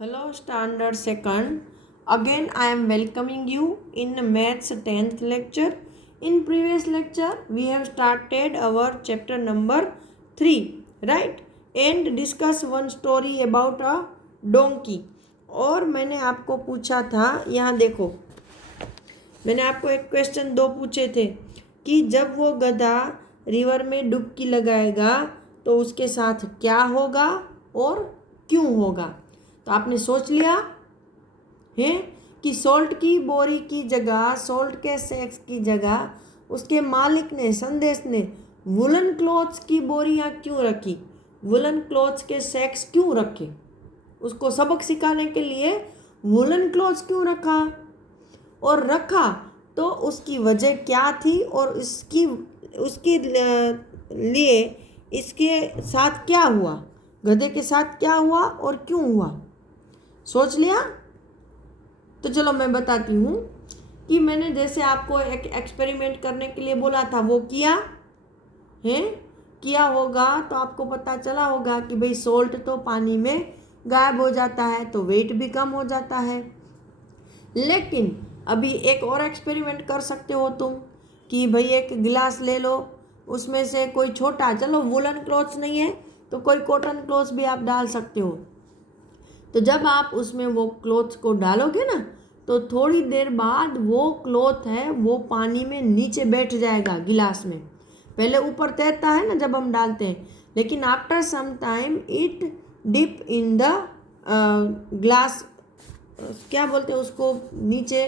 Hello, Standard Second. Again, I am welcoming you in Maths 10th lecture. In previous lecture, we have started our chapter number 3, right? And discuss one story about a donkey. और मैंने आपको पूछा था, यहाँ देखो, मैंने आपको एक क्वेश्चन 2 पूछे थे कि जब वो गधा रिवर में डुबकी लगाएगा तो उसके साथ क्या होगा और क्यों होगा। तो आपने सोच लिया है कि सोल्ट की बोरी की जगह, सोल्ट के सैक्स की जगह उसके मालिक ने, संदेश ने वुलन क्लॉथ्स की बोरियां क्यों रखी, वुलन क्लॉथ्स के सैक्स क्यों रखे, उसको सबक सिखाने के लिए वुलन क्लॉथ्स क्यों रखा, और रखा तो उसकी वजह क्या थी और उसके लिए इसके साथ क्या हुआ, गधे के साथ क्या हुआ और क्यों हुआ। सोच लिया? तो चलो मैं बताती हूँ कि मैंने जैसे आपको एक एक्सपेरिमेंट करने के लिए बोला था वो किया है, किया होगा तो आपको पता चला होगा कि भाई सोल्ट तो पानी में गायब हो जाता है तो वेट भी कम हो जाता है। लेकिन अभी एक और एक्सपेरिमेंट कर सकते हो तुम कि भाई एक गिलास ले लो, उसमें से कोई छोटा, चलो वुलन क्लॉथ्स नहीं है तो कोई कॉटन क्लॉथ्स भी आप डाल सकते हो। तो जब आप उसमें वो क्लॉथ को डालोगे ना तो थोड़ी देर बाद वो क्लॉथ है वो पानी में नीचे बैठ जाएगा गिलास में। पहले ऊपर तैरता है ना जब हम डालते हैं, लेकिन after some time it dip in the glass, क्या बोलते हैं उसको, नीचे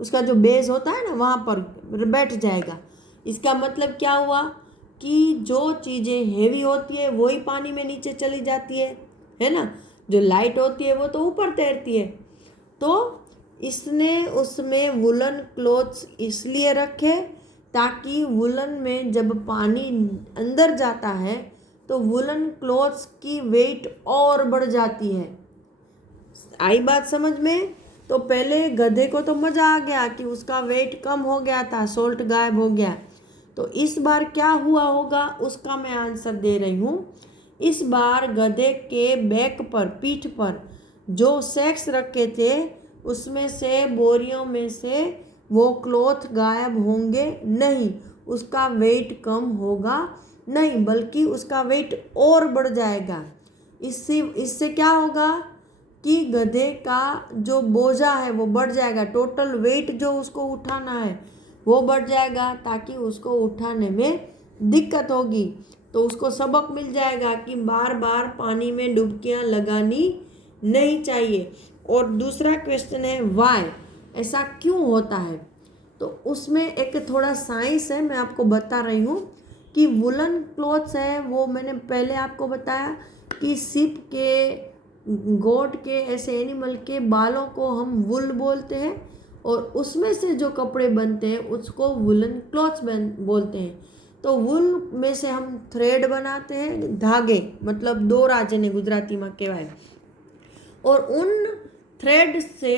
उसका जो बेस होता है ना वहाँ पर बैठ जाएगा। इसका मतलब क्या हुआ कि जो चीज़ें हेवी होती है वही पानी में नीचे चली जाती है ना, जो लाइट होती है वो तो ऊपर तैरती है। तो इसने उसमें वुलन क्लॉथ्स इसलिए रखे ताकि वुलन में जब पानी अंदर जाता है तो वुलन क्लॉथ्स की वेट और बढ़ जाती है। आई बात समझ में? तो पहले गधे को तो मज़ा आ गया कि उसका वेट कम हो गया था, सोल्ट गायब हो गया। तो इस बार क्या हुआ होगा उसका मैं आंसर दे रही हूँ। इस बार गधे के बैक पर, पीठ पर जो सैक्स रखे थे उसमें से, बोरियों में से वो क्लॉथ गायब होंगे नहीं, उसका वेट कम होगा नहीं बल्कि उसका वेट और बढ़ जाएगा। इससे क्या होगा कि गधे का जो बोझा है वो बढ़ जाएगा, टोटल वेट जो उसको उठाना है वो बढ़ जाएगा ताकि उसको उठाने में दिक्कत होगी। तो उसको सबक मिल जाएगा कि बार बार पानी में डुबकियां लगानी नहीं चाहिए। और दूसरा क्वेश्चन है वाई, ऐसा क्यों होता है। तो उसमें एक थोड़ा साइंस है, मैं आपको बता रही हूँ कि वुलन क्लॉथ्स है वो मैंने पहले आपको बताया कि शिप के, गोट के, ऐसे एनिमल के बालों को हम वुल बोलते हैं और उसमें से जो कपड़े बनते हैं उसको वुलन क्लॉथ्स बोलते हैं। तो वुल में से हम थ्रेड बनाते हैं, धागे, मतलब दोरा जेने गुजराती में कहेवाय। और उन थ्रेड से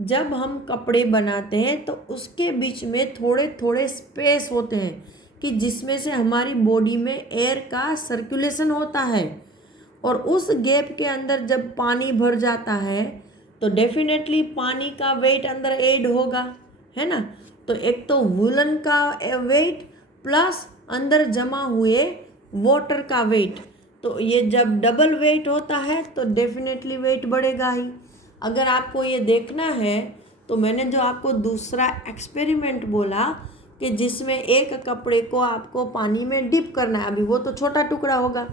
जब हम कपड़े बनाते हैं तो उसके बीच में थोड़े थोड़े स्पेस होते हैं कि जिसमें से हमारी बॉडी में एयर का सर्कुलेशन होता है। और उस गैप के अंदर जब पानी भर जाता है तो डेफिनेटली पानी का वेट अंदर ऐड होगा, है ना। तो एक तो वुलन का वेट प्लस अंदर जमा हुए वाटर का वेट, तो ये जब डबल वेट होता है तो डेफिनेटली वेट बढ़ेगा ही। अगर आपको ये देखना है तो मैंने जो आपको दूसरा एक्सपेरिमेंट बोला कि जिसमें एक कपड़े को आपको पानी में डिप करना है, अभी वो तो छोटा टुकड़ा होगा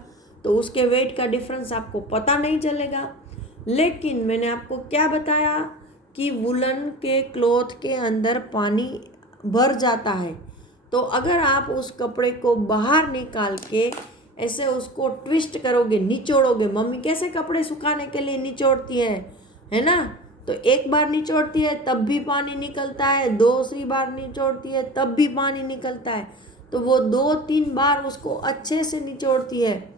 तो उसके वेट का डिफरेंस आपको पता नहीं चलेगा। लेकिन मैंने आपको क्या बताया कि वुलन के क्लॉथ के अंदर पानी भर जाता है। तो अगर आप उस कपड़े को बाहर निकाल के ऐसे उसको ट्विस्ट करोगे, निचोड़ोगे, मम्मी कैसे कपड़े सुखाने के लिए निचोड़ती है ना। तो एक बार निचोड़ती है तब भी पानी निकलता है, दूसरी बार निचोड़ती है तब भी पानी निकलता है। तो वो 2-3 बार उसको अच्छे से निचोड़ती है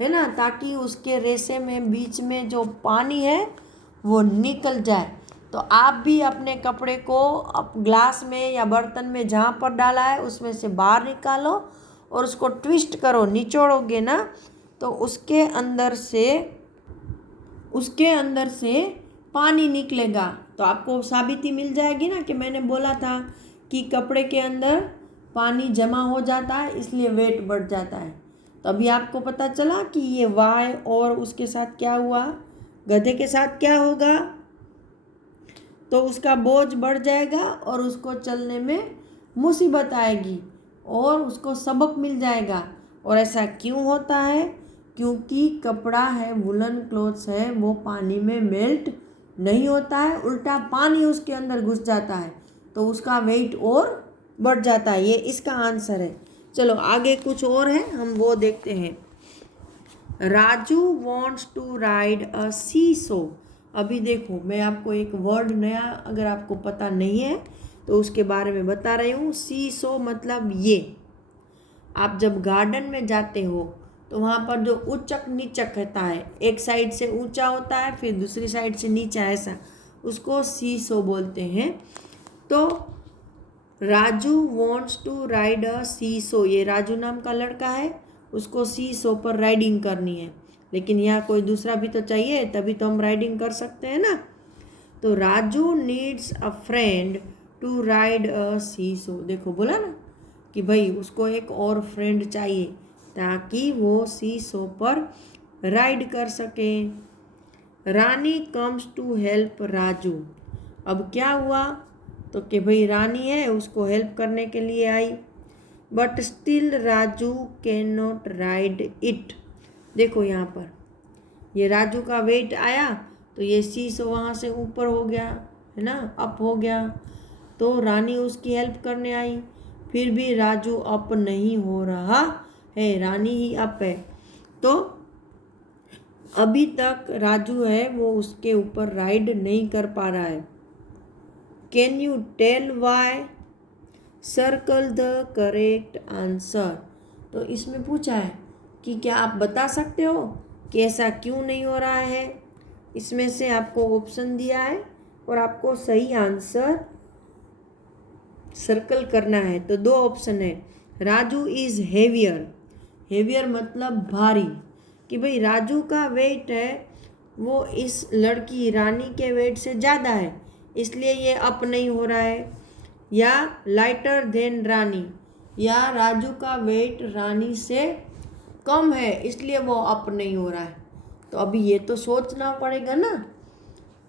ना, ताकि उसके रेशे में बीच में जो पानी है वो निकल जाए। तो आप भी अपने कपड़े को अब ग्लास में या बर्तन में जहाँ पर डाला है उसमें से बाहर निकालो और उसको ट्विस्ट करो, निचोड़ोगे ना तो उसके अंदर से उसके अंदर से पानी निकलेगा। तो आपको साबिती मिल जाएगी ना कि मैंने बोला था कि कपड़े के अंदर पानी जमा हो जाता है इसलिए वेट बढ़ जाता है। तो अभी आपको पता चला कि ये वाई और उसके साथ क्या हुआ, गधे के साथ क्या होगा, तो उसका बोझ बढ़ जाएगा और उसको चलने में मुसीबत आएगी और उसको सबक मिल जाएगा। और ऐसा क्यों होता है? क्योंकि कपड़ा है, वुलन क्लॉथ्स है, वो पानी में मेल्ट नहीं होता है, उल्टा पानी उसके अंदर घुस जाता है तो उसका वेट और बढ़ जाता है। ये इसका आंसर है। चलो आगे कुछ और है, हम वो देखते हैं। Raju wants to ride a seesaw. अभी देखो मैं आपको एक वर्ड नया, अगर आपको पता नहीं है तो उसके बारे में बता रही हूँ। सीसो मतलब ये, आप जब गार्डन में जाते हो तो वहाँ पर जो ऊंचक नीचक रहता है, एक साइड से ऊंचा होता है फिर दूसरी साइड से नीचा, ऐसा उसको सीसो बोलते हैं। तो Raju wants to ride a seesaw, ये राजू नाम का लड़का है, उसको सीसो पर राइडिंग करनी है। लेकिन यहाँ कोई दूसरा भी तो चाहिए, तभी तो हम राइडिंग कर सकते हैं ना। तो Raju needs a friend to ride a seesaw. देखो बोला ना कि भाई उसको एक और फ्रेंड चाहिए ताकि वो सीसो पर राइड कर सके। रानी कम्स टू हेल्प राजू। अब क्या हुआ तो कि भाई रानी है उसको हेल्प करने के लिए आई, but still Raju can not ride it. देखो यहाँ पर ये राजू का वेट आया तो ये सीसो वहाँ से ऊपर हो गया है ना, अप हो गया। तो रानी उसकी हेल्प करने आई, फिर भी राजू अप नहीं हो रहा है, रानी ही अप है। तो अभी तक राजू है वो उसके ऊपर राइड नहीं कर पा रहा है। Can you tell why? Circle the correct answer. तो इसमें पूछा है कि क्या आप बता सकते हो कि ऐसा क्यों नहीं हो रहा है। इसमें से आपको ऑप्शन दिया है और आपको सही आंसर सर्कल करना है। तो दो ऑप्शन है। राजू इज़ हेवियर, हेवियर मतलब भारी, कि भाई राजू का वेट है वो इस लड़की रानी के वेट से ज़्यादा है इसलिए ये अप नहीं हो रहा है। या लाइटर देन रानी, या राजू का वेट रानी से कम है इसलिए वो अप नहीं हो रहा है। तो अभी ये तो सोचना पड़ेगा ना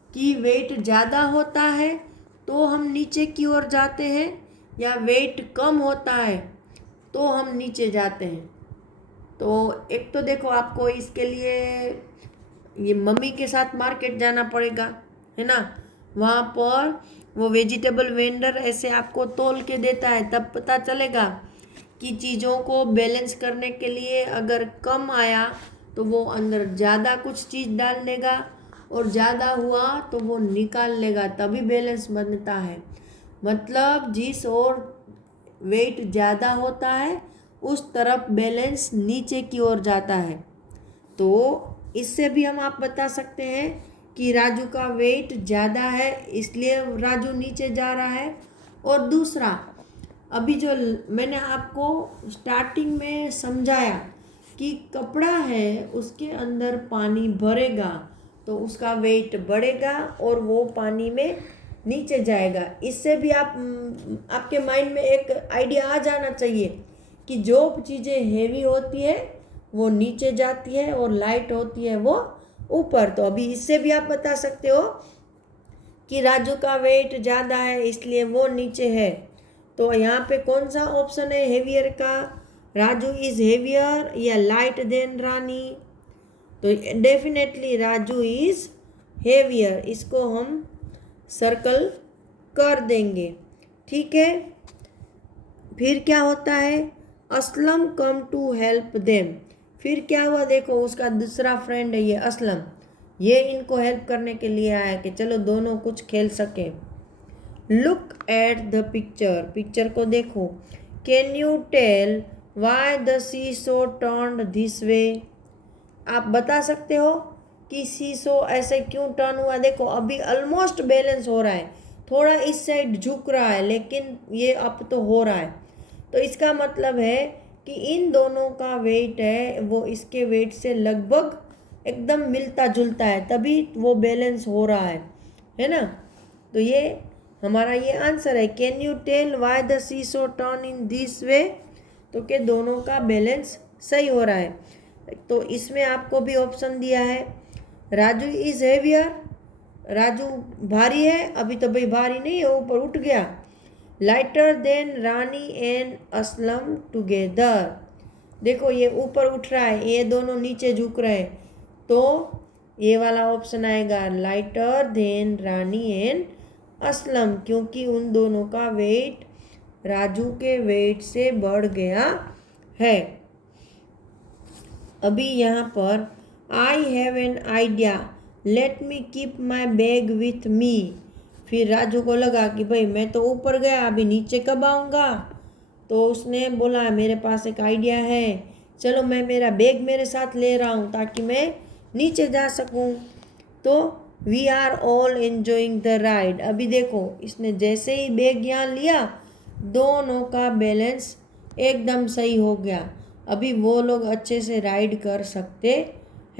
कि वेट ज़्यादा होता है तो हम नीचे की ओर जाते हैं या वेट कम होता है तो हम नीचे जाते हैं। तो एक तो देखो आपको इसके लिए ये मम्मी के साथ मार्केट जाना पड़ेगा है ना, वहाँ पर वो वेजिटेबल वेंडर ऐसे आपको तोल के देता है, तब पता चलेगा कि चीज़ों को बैलेंस करने के लिए अगर कम आया तो वो अंदर ज़्यादा कुछ चीज़ डाल देगा और ज़्यादा हुआ तो वो निकाल लेगा, तभी बैलेंस बनता है। मतलब जिस ओर वेट ज़्यादा होता है उस तरफ बैलेंस नीचे की ओर जाता है। तो इससे भी हम आप बता सकते हैं कि राजू का वेट ज़्यादा है इसलिए राजू नीचे जा रहा है। और दूसरा, अभी जो मैंने आपको स्टार्टिंग में समझाया कि कपड़ा है उसके अंदर पानी भरेगा तो उसका वेट बढ़ेगा और वो पानी में नीचे जाएगा। इससे भी आपके माइंड में एक आइडिया आ जाना चाहिए कि जो चीज़ें हेवी होती है वो नीचे जाती है और लाइट होती है वो ऊपर। तो अभी इससे भी आप बता सकते हो कि राजू का वेट ज़्यादा है इसलिए वो नीचे है। तो यहाँ पे कौन सा ऑप्शन है हेवियर का? राजू इज़ हेवियर या लाइट देन रानी? तो डेफिनेटली राजू इज़ हेवियर, इसको हम सर्कल कर देंगे। ठीक है, फिर क्या होता है? Aslam come to help them. फिर क्या हुआ? देखो उसका दूसरा फ्रेंड है ये असलम, ये इनको हेल्प करने के लिए आया कि चलो दोनों कुछ खेल सकें। Look at the picture, picture को देखो। Can you tell why the seesaw turned this way? आप बता सकते हो कि सीसो ऐसे क्यों टर्न हुआ? देखो अभी ऑलमोस्ट बैलेंस हो रहा है, थोड़ा इस साइड झुक रहा है लेकिन ये अप तो हो रहा है। तो इसका मतलब है कि इन दोनों का वेट है वो इसके वेट से लगभग एकदम मिलता जुलता है, तभी वो बैलेंस हो रहा है ना। तो ये हमारा ये आंसर है। Can you tell why the seesaw turn in this way? तो के दोनों का बैलेंस सही हो रहा है। तो इसमें आपको भी ऑप्शन दिया है, राजू इज हेवियर, राजू भारी है, अभी तो भाई भारी नहीं है, ऊपर उठ गया। Lighter than Rani and Aslam together, देखो ये ऊपर उठ रहा है, ये दोनों नीचे झुक रहे हैं, तो ये वाला ऑप्शन आएगा lighter than Rani and Aslam, क्योंकि उन दोनों का वेट राजू के वेट से बढ़ गया है। अभी यहाँ पर I have an idea, let me keep my bag with me. फिर राजू को लगा कि भाई मैं तो ऊपर गया, अभी नीचे कब आऊँगा? तो उसने बोला मेरे पास एक आइडिया है, चलो मैं मेरा बैग मेरे साथ ले रहा हूँ ताकि मैं नीचे जा सकूँ। तो we are all enjoying the ride. अभी देखो इसने जैसे ही बैग यहाँ लिया, दोनों का बैलेंस एकदम सही हो गया, अभी वो लोग अच्छे से राइड कर सकते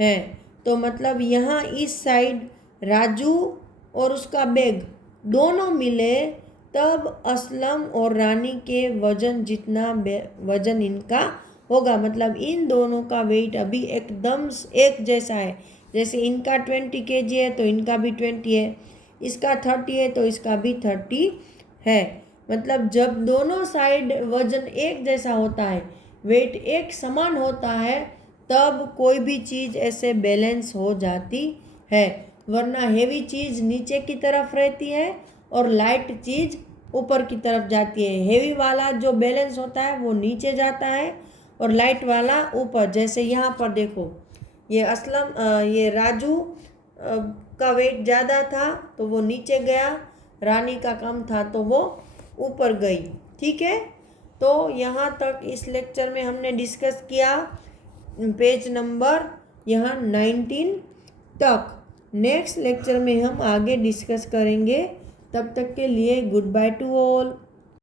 हैं। तो मतलब यहाँ इस साइड राजू और उसका बैग दोनों मिले तब असलम और रानी के वजन जितना वजन इनका होगा, मतलब इन दोनों का वेट अभी एकदम एक जैसा है। जैसे इनका 20 kg है तो इनका भी 20 है, इसका 30 है तो इसका भी 30 है। मतलब जब दोनों साइड वजन एक जैसा होता है, वेट एक समान होता है, तब कोई भी चीज़ ऐसे बैलेंस हो जाती है, वरना हेवी चीज़ नीचे की तरफ रहती है और लाइट चीज़ ऊपर की तरफ जाती है। हेवी वाला जो बैलेंस होता है वो नीचे जाता है और लाइट वाला ऊपर। जैसे यहाँ पर देखो ये राजू का वेट ज़्यादा था तो वो नीचे गया, रानी का कम था तो वो ऊपर गई। ठीक है, तो यहाँ तक इस लेक्चर में हमने डिस्कस किया पेज नंबर यहाँ 19 तक। नेक्स्ट लेक्चर में हम आगे डिस्कस करेंगे, तब तक के लिए गुड बाय टू ऑल।